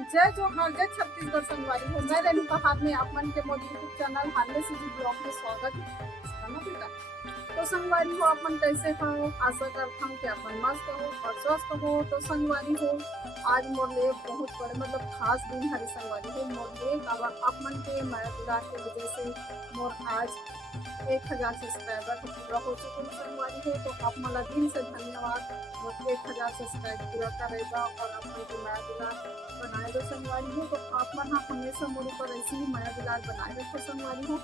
जय जोहार, जय छत्तीसगढ़ संगवारी हो। मैं रेणुका हाथ में आप मन के मोदी यूट्यूब चैनल हारने से जी ब्लॉग में स्वागत है ना बेटा। तो संगवारी हो, अपन कैसे हो? आशा करता हूँ कि अपन मस्त हो और स्वस्थ हो। तो संगवारी हो, आज मोर लिए बहुत बड़े मतलब खास दिन हरे संगवारी हो। मोर लिए आप मन के माया दुलार के वजह से मोर आज 1000 सब्सक्राइबर पूरा हो चुके हैं संगवारी हो। तो आप मला दिन से धन्यवाद। मोर 1000 सब्सक्राइब पूरा करेगा और आप मन के माया दुलार बनाए दो संगवारी हो। तो आप मन हमेशा मोर ऊपर ऐसी ही माया दुलार बनाए रखो संगवारी हो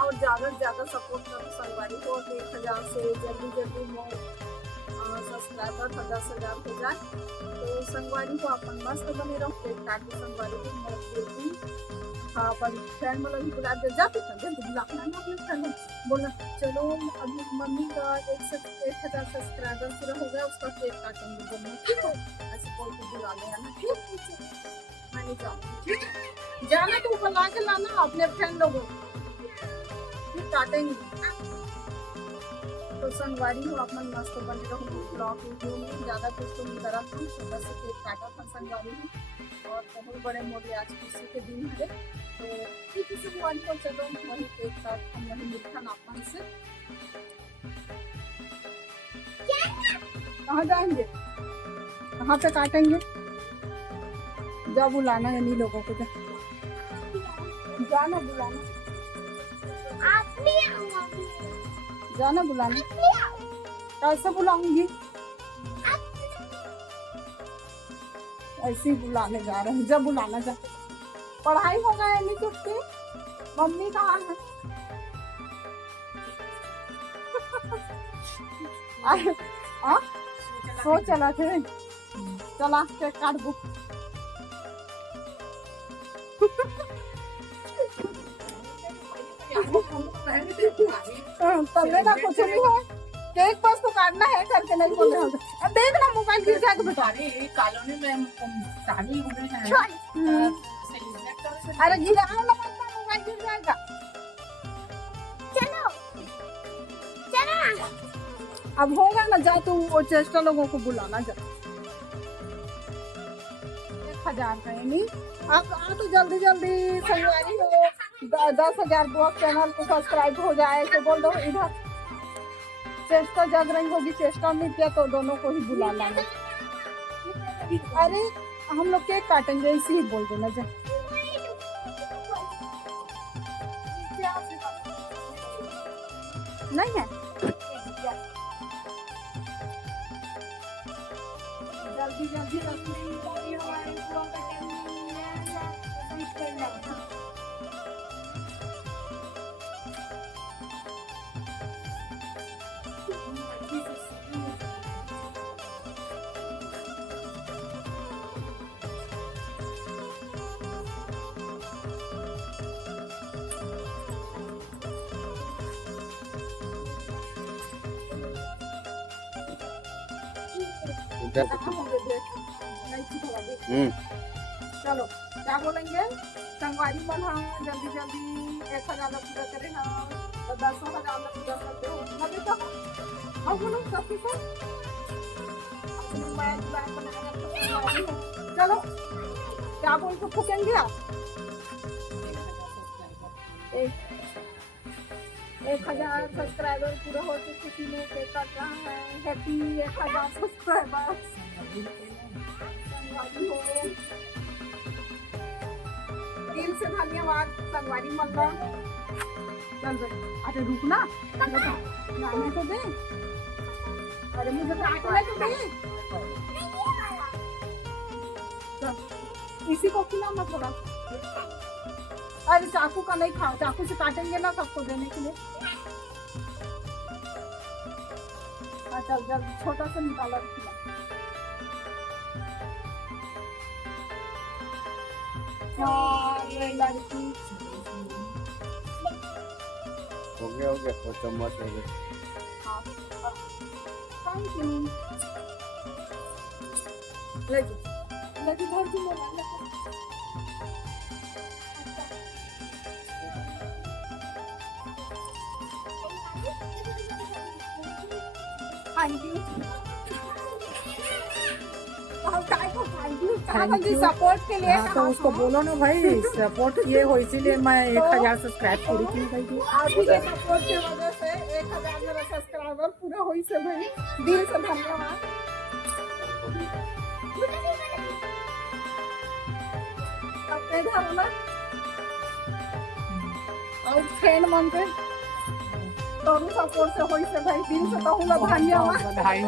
और ज़्यादा से ज़्यादा सपोर्ट करो संगवारी हो। 1000 से जल्दी मोर सब्सक्राइबर 10,000 हो जाए। तो संगवारी को अपन मस्त बने रहो। एक ताकि संगवारी को मोर बेटी अपन फ्रेंड वाला भी बुला दे जाते जल्दी बुलाना ना अपने फ्रेंड बोलना चलो अभी मम्मी का 1000 सब्सक्राइबर पूरा हो गया, उसका केक काटेंगे बोलना, ठीक है? ऐसे बोल के बुला लेना ना, ठीक? मैं नहीं जाऊँगी, ठीक है? जाना तो बुला के लाना अपने फ्रेंड लोगों को, फिर काटेंगे। तो संगवारी हो अपन मस्त बने रहो। ब्लॉग वीडियो में ज़्यादा कुछ तो नहीं करा था, छोटा सा केक काटा था संगवारी हो और बहुत बड़े मोटे आज खुशी के दिन है। तो ठीक है संगवारी को, चलो वही केक साथ हम वही मिलकर अपन से कहाँ जाएंगे, कहाँ पे काटेंगे? जा बुलाना है नहीं लोगों को, जाना बुलाना, जाना बुलाना। कैसे बुलाऊंगी? ऐसे ही बुलाने जा रहे हैं, जब बुलाना जा। पढ़ाई हो गया नहीं छुट्टी? मम्मी कहाँ है? सो चला थे, चला के काट बुक। तबे ना कुछ नहीं है, केक बस तो काटना है करके नहीं बोल रहे हो। देख ना मोबाइल गिर जाएगा बेटा। कॉलोनी में शादी होने है। अरे गिराओ ना मत, मोबाइल गिर जाएगा। चलो चलो अब होगा ना, जा तू वो चेस्टा लोगों को बुलाना जा। 1000 का है नहीं, आप आ तो जल्दी संगवारी हो। 10,000 ब्लॉग चैनल को सब्सक्राइब हो जाए तो बोल दो इधर चेस्टा जग रही होगी, चेस्टा में क्या तो दोनों को ही बुला लाना। अरे हम लोग केक काटेंगे इसी ही बोल देना जा। नहीं है जल्दी चलो क्या बोलेंगे संगवारी मन, हाँ जल्दी 1000 पूरा करे ना तो 10,000 पूरा करते हो ना बेटा। अब बोलो सबके साथ चलो क्या बोल के फूकेंगे आप? 1000 सब्सक्राइबर पूरा हो तो खुशी में केक काट रहा है। हैप्पी 1000 सब्सक्राइबर संगवारी हो, दिल से धन्यवाद संगवारी मल्ला। चल भाई अरे रुकना, जाने तो दे। अरे मुझे काटने तो दे। इसी को खिलाना थोड़ा। अरे चाकू का नहीं खाओ, चाकू से काटेंगे ना सबको देने के लिए। चल जल्दी छोटा सा निकाला खिला। लड़की हो गया और चम्मच हो गया। Thank you. लगी घर की mobile thank you. Thank you. Support के लिए हाँ तो उसको बोलो ना भाई सपोर्ट किए हो इसीलिए मैं 1000 सब्सक्राइब पूरी की भाई। आपकी के सपोर्ट की वजह से 1000 मेरा सब्सक्राइबर पूरा हुई से भाई दिल से धन्यवाद। अपने घर में और फ्रेंड मन के तोरू सपोर्ट से हुई से भाई दिल से कहूँगा धन्यवाद बधाई।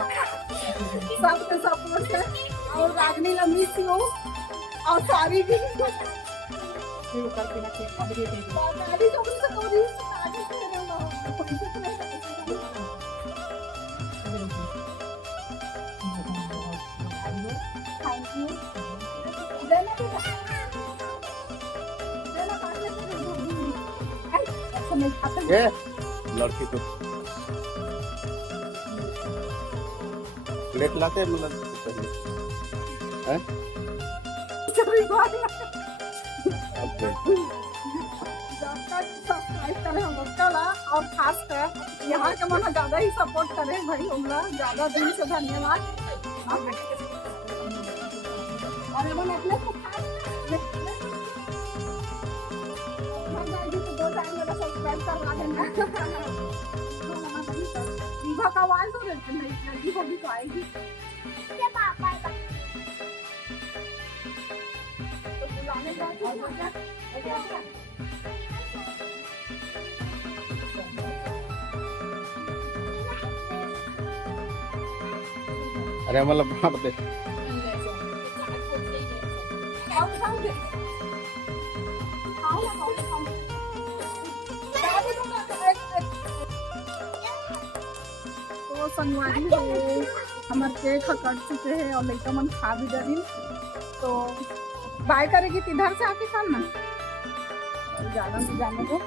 सबके सपोर्ट से। और रागनी ला मिस यू और सॉरी भी करके ना केक काट दिए थे। दादी जो भी सकोरी दादी से रहना थैंक यू देना ये लड़की तो प्लेट लाते हैं मतलब हैं सब्सक्राइब करें हम लोग का और खास कर यहाँ के मन ज्यादा ही सपोर्ट करें भाई हम लोग ज्यादा दिल से धन्यवाद। और अपने दो टाइम मेरा सब्सक्राइब करवा देना। दीवा का आवाज तो नहीं लगी होगी तो आएगी तो बुलाने जाएगी। अरे मतलब बाप दे तो संगवारी हो हमारे केक कट चुके हैं और लड़का मन खा भी डरी तो बाय करेगी इधर से आके खाना ज्यादा नहीं जाने को।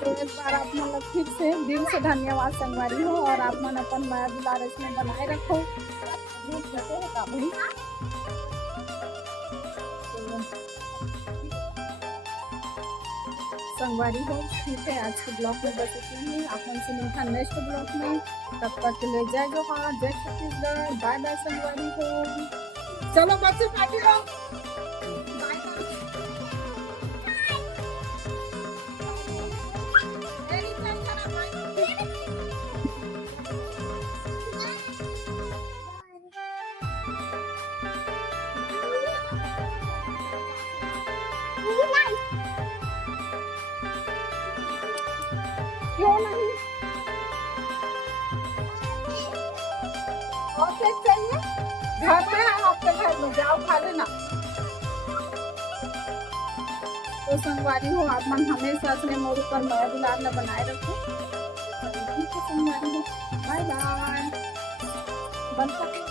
तो एक बार आप मतलब ठीक से दिल से धन्यवाद संगवारी हो और आप मन अपन माया दुलार इसमें बनाए रखो भाई। संगवारी हो ठीक है आज के ब्लॉग में बस इतना ही। अपन से मिलता नेक्स्ट ब्लॉग में तब तक के लिए जय जोहार जय छत्तीसगढ़ बाय बाय संगवारी हो। चलो बच्चे पार्टी लो बाय क्यों नहीं और केक चाहिए घर में है आपके घर में जाओ खा लेना। तो संगवारी हो आप मन हमेशा अपने मोड़ पर माया दुलार न बनाए रखो। संगवारी हो बाय बाय बंद कर